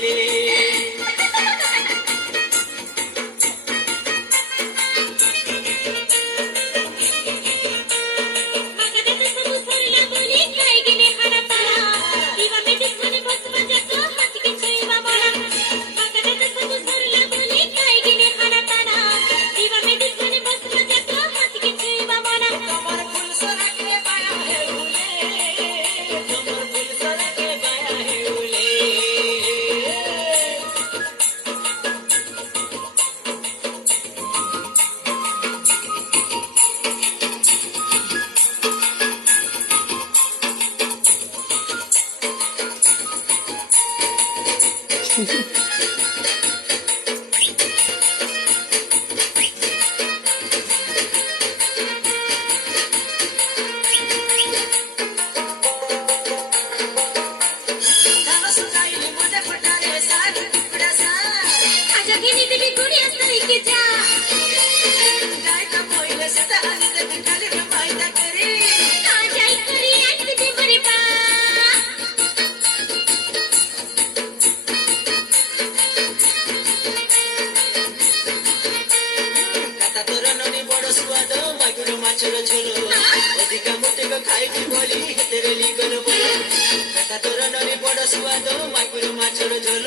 ହେଉଲେ ମାଛର ଝୋଳ ଅଧିକା ମୋଟିକ ଖାଇଛି ବୋଲି ହେତେରେ ଲିଗର ବୋଲ କାକା ତୋର ନରୀ ବଡ ସୁଆଦ ମାଗୁର ମାଛର ଝୋଳ।